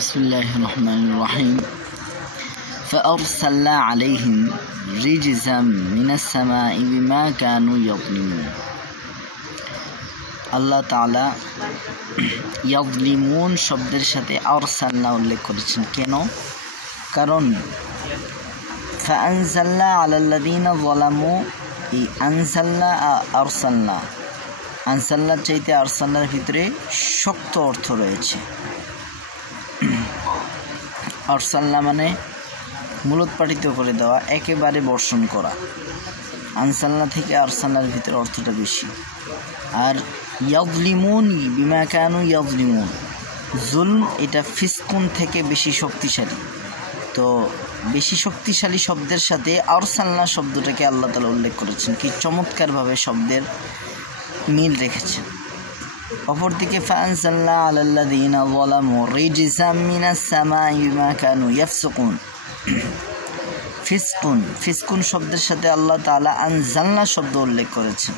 बिस्मिल्लाहिर रहमानिर रहीम फअरसलना अलैहिम रिजज़म minus समाई बिमा कानू यज़लिमून। আল্লাহ তাআলা ইয়াজলিমুন শব্দের সাথে আরসালনা উল্লেখ করেছেন। কেন? কারণ ফাআনজালনা আলাল্লাযীনা যালামু, এই আনজালনা আরসালনা, আনজালনার চাইতে আরসালনার ভিতরে শক্ত অর্থ রয়েছে। আরসালনা মানে মূলোৎপাটিত করে দেওয়া, একেবারে বর্ষণ করা। আনসালনা থেকে আরসালনার ভিতরে অর্থটা বেশি। আর ইয়াজলিমুন বিমা কানু ইয়াজলিমুন, জুলম এটা ফিসকুন থেকে বেশি শক্তিশালী। তো বেশি শক্তিশালী শব্দের সাথে আরসালনা শব্দটাকে আল্লাহ তাআলা উল্লেখ করেছেন। কি চমৎকারভাবে শব্দের মিল রেখেছেন। অপরদিকে ফাআনজালনা আলাল্লাযীনা যালামু রিজজাম মিনাস সামাই বিমা কানু ইয়াফসুকুন, ফিসকুন শব্দের সাথে আল্লাহ তাআলা আনজালনা শব্দ উল্লেখ করেছেন।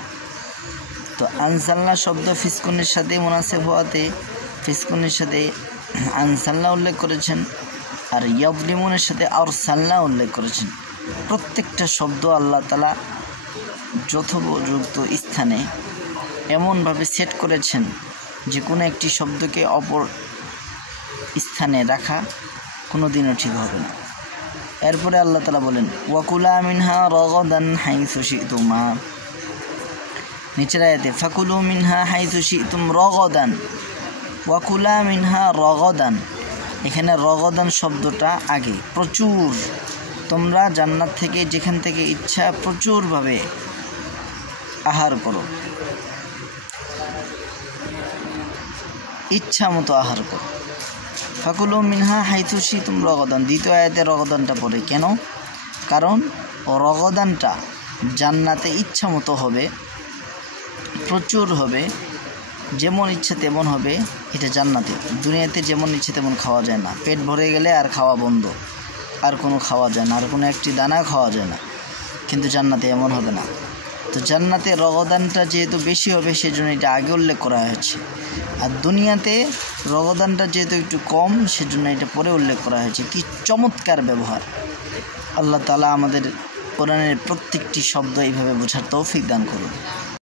তো আনজালনা শব্দ ফিসকুনের সাথে মুনাসিব হওয়াতে ফিসকুনের সাথে আনজালনা উল্লেখ করেছেন, আর ইয়াজলিমুনের সাথে আরসালনা উল্লেখ করেছেন। প্রত্যেকটা শব্দ আল্লাহ তাআলা যথোপযুক্ত স্থানে এমনভাবে সেট করেছেন যে কোনো একটি শব্দকে অপর স্থানে রাখা কোনোদিনও ঠিক হবে না। এরপরে আল্লাহ তাআলা বলেন ওয়াকুলা মিনহা রাগাদান হাইসু শিতুমা, নিচের আয়াতে ফাকুলু মিনহা হাইসু শিতুম রাগাদান, ওয়াকুলা মিনহা রাগাদান, এখানে রাগাদান শব্দটা আগে। প্রচুর, তোমরা জান্নাত থেকে যেখান থেকে ইচ্ছা প্রচুরভাবে আহার করো, ইচ্ছা মতো আহার করো। ফাকুলু মিনহা হাইসু শিতুম রাগাদান, দ্বিতীয় আয়াতে রাগাদানটা পড়ে। কেন? কারণ রাগাদানটা জান্নাতে ইচ্ছা মতো হবে, প্রচুর হবে, যেমন ইচ্ছে তেমন হবে। এটা জান্নাতে। দুনিয়াতে যেমন ইচ্ছে তেমন খাওয়া যায় না। পেট ভরে গেলে আর খাওয়া বন্ধ, আর কোনো খাওয়া যায় না, আর কোনো একটি দানা খাওয়া যায় না। কিন্তু জান্নাতে এমন হবে না। তো জান্নাতে রগদানটা যেহেতু বেশি হবে সেজন্য এটা আগে উল্লেখ করা হয়েছে, আর দুনিয়াতে রগদানটা যেহেতু একটু কম সেজন্য এটা পরে উল্লেখ করা হয়েছে। কি চমৎকার ব্যবহার! আল্লাহ তাআলা আমাদের কোরআনের প্রত্যেকটি শব্দ এইভাবে বোঝার তৌফিক দান করুন।